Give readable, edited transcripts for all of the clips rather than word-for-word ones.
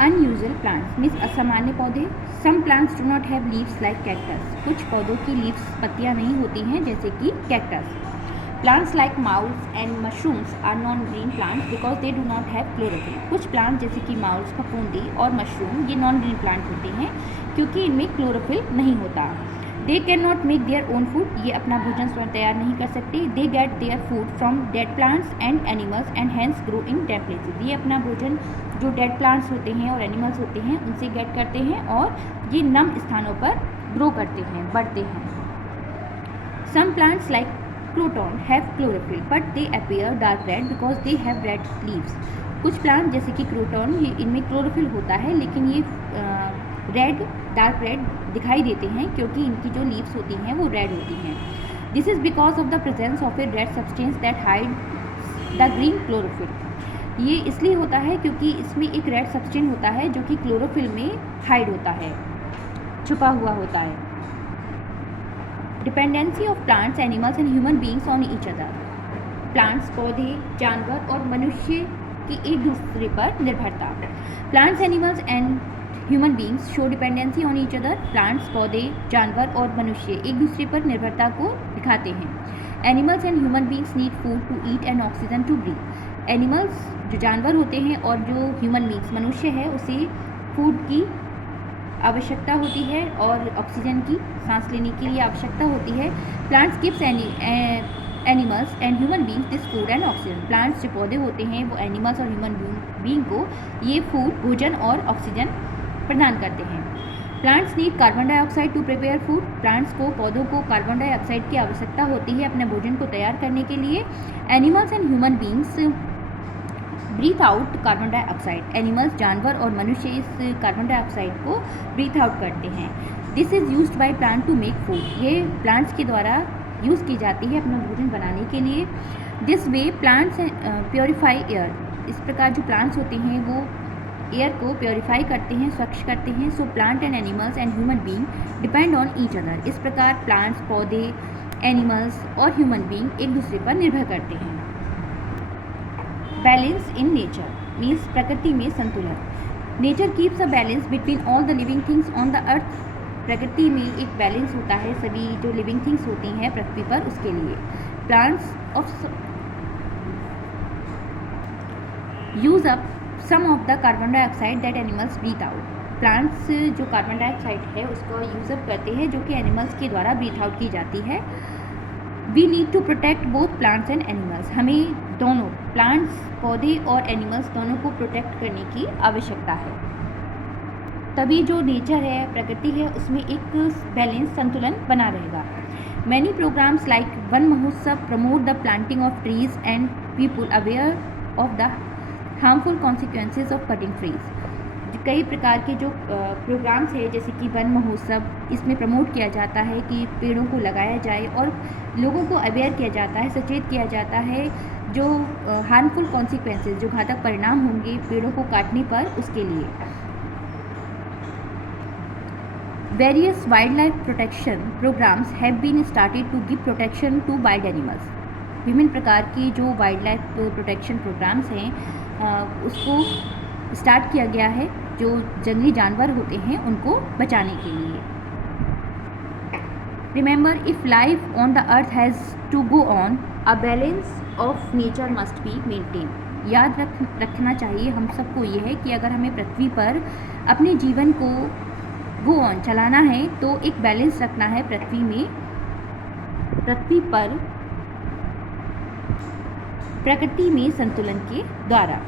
Unusual plants means असामान्य पौधे। Some plants do not have leaves like cactus, कुछ पौधों की लीव्स पत्तियां नहीं होती हैं जैसे कि cactus. Plants like moulds and mushrooms are non green plants because they do not have chlorophyll. कुछ प्लांट जैसे कि माउल्स, फफूंदी और मशरूम ये नॉन ग्रीन प्लांट होते हैं क्योंकि इनमें क्लोरोफिल नहीं होता। They can not make their own food, ये अपना भोजन स्वयं तैयार नहीं कर सकते। They get their food from dead plants and animals and hence grow in dead places, ये अपना भोजन जो डेड प्लांट्स होते हैं और एनिमल्स होते हैं उनसे गेट करते हैं और ये नम स्थानों पर ग्रो करते हैं, बढ़ते हैं। Some plants like croton have chlorophyll but they appear dark red because they have red leaves. कुछ प्लांट जैसे कि क्रोटॉन ये इनमें क्लोरोफिल होता है लेकिन ये रेड, डार्क रेड दिखाई देते हैं क्योंकि इनकी जो लीव्स होती हैं वो रेड होती हैं। This is because of the presence of A red substance that hide the green chlorophyll. ये इसलिए होता है क्योंकि इसमें एक रेड सब्सटेंस होता है जो कि क्लोरोफिल में हाइड होता है, छुपा हुआ होता है। Dependency of plants, animals and human beings on each other. Plants, पौधे, जानवर और मनुष्य की एक दूसरे पर निर्भरता। Plants, animals and human beings show dependency on each other. Plants, पौधे, जानवर और मनुष्य एक दूसरे पर निर्भरता को दिखाते हैं। Animals and human beings need food to eat and oxygen to breathe. Animals जो जानवर होते हैं और जो ह्यूमन बींग्स मनुष्य है उसे फूड की आवश्यकता होती है और ऑक्सीजन की सांस लेने के लिए आवश्यकता होती है। Plants gives animals and human beings this food and oxygen. Plants जो पौधे होते हैं वो एनिमल्स और ह्यूमन बींग को ये फूड, भोजन और ऑक्सीजन प्रदान करते हैं। Plants need carbon dioxide to prepare food. Plants को, पौधों को कार्बन डाइऑक्साइड की आवश्यकता होती है अपने भोजन को तैयार करने के लिए। Animals and human beings breathe out carbon dioxide. Animals, जानवर और मनुष्य इस कार्बन डाइऑक्साइड को ब्रीथ आउट करते हैं। This is used by plant to make food, ये प्लांट्स के द्वारा यूज़ की जाती है अपना भोजन बनाने के लिए। This way plants purify air, इस प्रकार जो प्लांट्स होते हैं वो एयर को प्योरीफाई करते हैं, स्वच्छ करते हैं। So plant and animals and human being depend on each other. इस प्रकार प्लांट्स, पौधे, एनिमल्स और ह्यूमन बींग एक दूसरे पर निर्भर करते हैं। बैलेंस इन नेचर मीन्स प्रकृति में संतुलन। Nature keeps a balance between all the living things on the अर्थ। प्रकृति में एक बैलेंस होता है सभी जो लिविंग थिंग्स होती हैं पृथ्वी पर उसके लिए। Plants of use up some of the carbon dioxide that animals breathe out. Plants जो कार्बन डाइऑक्साइड है उसको यूज अप करते हैं जो कि एनिमल्स के द्वारा ब्रीथ आउट की जाती है। We need to protect both plants and animals, हमें दोनों प्लांट्स, पौधे और एनिमल्स दोनों को प्रोटेक्ट करने की आवश्यकता है। तभी जो नेचर है, प्रकृति है, उसमें एक बैलेंस, संतुलन बना रहेगा। मैनी प्रोग्राम्स लाइक वन महोत्सव promote the planting of trees and people aware of the harmful consequences of cutting trees. कई प्रकार के जो प्रोग्राम्स है जैसे कि वन महोत्सव, इसमें प्रमोट किया जाता है कि पेड़ों को लगाया जाए और लोगों को अवेयर किया जाता है, सचेत किया जाता है जो हार्मफुल कॉन्सिक्वेंसेज, जो घातक परिणाम होंगे पेड़ों को काटने पर, उसके लिए। Various wildlife protection programs have been started to give protection to wild animals. विभिन्न प्रकार की जो वाइल्ड लाइफ प्रोटेक्शन प्रोग्राम्स हैं उसको स्टार्ट किया गया है जो जंगली जानवर होते हैं उनको बचाने के लिए। Remember, if life on the earth has to go on, a balance of nature must be maintain. याद रखना चाहिए हम सबको ये है कि अगर हमें पृथ्वी पर अपने जीवन को गो ऑन चलाना है तो एक बैलेंस रखना है पृथ्वी पर प्रकृति में संतुलन के द्वारा।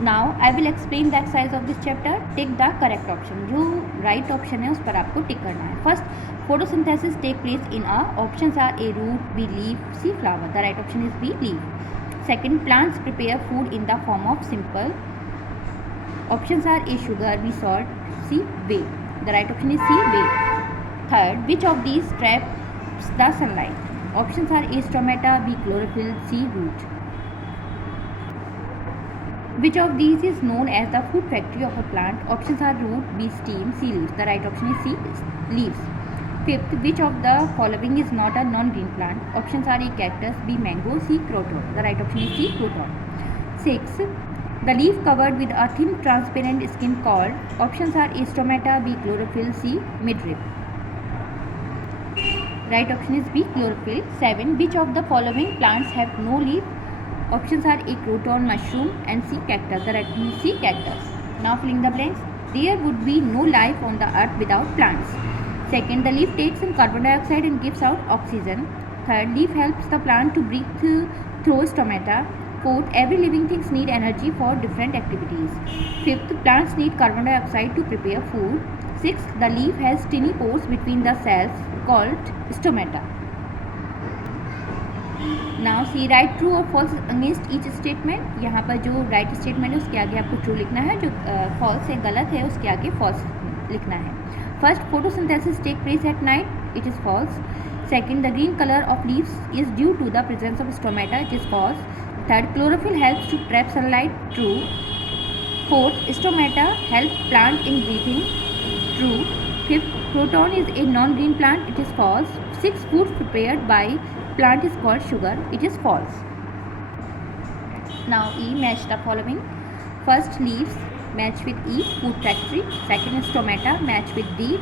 Now I will explain the exercise of this chapter. Tick the correct option, जो राइट ऑप्शन है उस पर आपको टिक करना है। First, photosynthesis take place in a, options are A root, B leaf, C flower. The right option is B leaf. Second, plants prepare food in the form of simple, options are A sugar, B salt, C way. The right option is C way. Third, which of these traps the sunlight, options are A stomata, B chlorophyll, C root. Which of these is known as the food factory of a plant? Options are root, B stem, C leaves. The right option is C leaves. Fifth, which of the following is not a non-green plant? Options are A cactus, B mango, C croton. The right option is C croton. Sixth, The leaf covered with a thin transparent skin called. Options are A. Stomata, B. Chlorophyll, C. Midrib. Right option is B. Chlorophyll. 7. Which of the following plants have no leaf? Options are A. Croton, mushroom, and C. Cactus. The right option is C. Cactus. Now filling the blanks. There would be no life on the earth without plants. Second, the leaf takes in carbon dioxide and gives out oxygen. Third, leaf helps the plant to breathe through stomata. Fourth, every living thing needs energy for different activities. Fifth, plants need carbon dioxide to prepare food. Sixth, the leaf has tiny pores between the cells called stomata. Now see, write true or false against each statement. यहाँ पर जो right statement है उसके आगे आपको true लिखना है, जो false है, गलत है, उसके आगे false लिखना है. First, photosynthesis take place at night. It is false. Second, the green color of leaves is due to the presence of stomata. It is false. Third, chlorophyll helps to trap sunlight. True. Fourth, stomata help plant in breathing. True. Fifth, croton is a non-green plant. It is false. Sixth, food prepared by plant is called sugar. It is false. Now E, match the following. First, leaves match with E, food factory. Second, stomata match with D,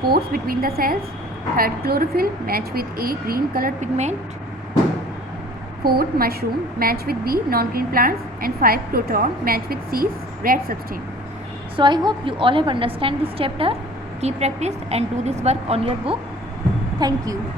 pores between the cells. Third, chlorophyll match with A, green colored pigment. Fourth, mushroom match with B, non-green plants. And 5, croton match with C, red substance. So I hope you all have understand this chapter. Keep practice and do this work on your book. Thank you.